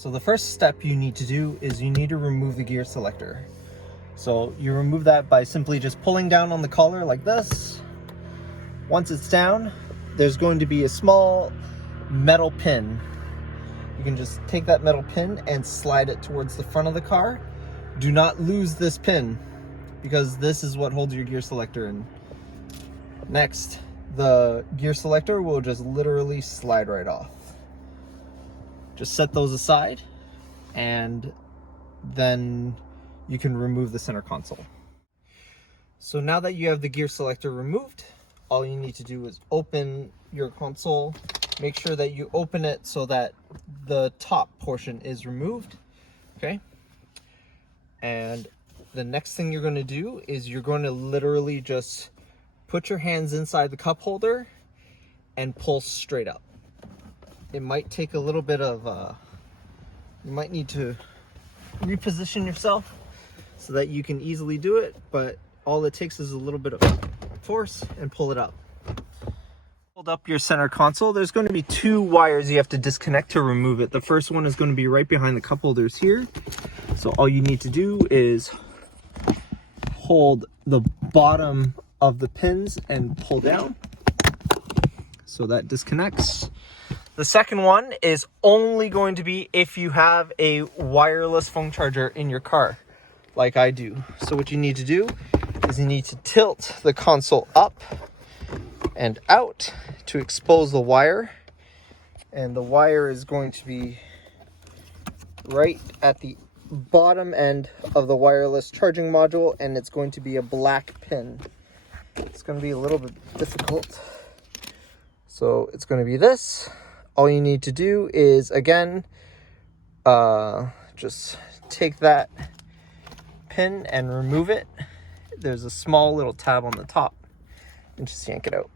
So the first step you need to do is you need to remove the gear selector. So you remove that by simply just pulling down on the collar like this. Once it's down, there's going to be a small metal pin. You can just take that metal pin and slide it towards the front of the car. Do not lose this pin because this is what holds your gear selector in. Next, the gear selector will just literally slide right off. Just set those aside and then you can remove the center console. So now that you have the gear selector removed, all you need to do is open your console. Make sure that you open it so that the top portion is removed, okay? And the next thing you're going to do is you're going to literally just put your hands inside the cup holder and pull straight up. It might take a little bit of, you might need to reposition yourself so that you can easily do it, but all it takes is a little bit of force and pull it up. Hold up your center console. There's going to be two wires you have to disconnect to remove it. The first one is going to be right behind the cup holders here. So all you need to do is hold the bottom of the pins and pull down. So that disconnects. The second one is only going to be if you have a wireless phone charger in your car, like I do. So what you need to do is you need to tilt the console up and out to expose the wire. And the wire is going to be right at the bottom end of the wireless charging module, and it's going to be a black pin. It's going to be a little bit difficult. So it's going to be this. All you need to do is, again, just take that pin and remove it. There's a small little tab on the top and just yank it out.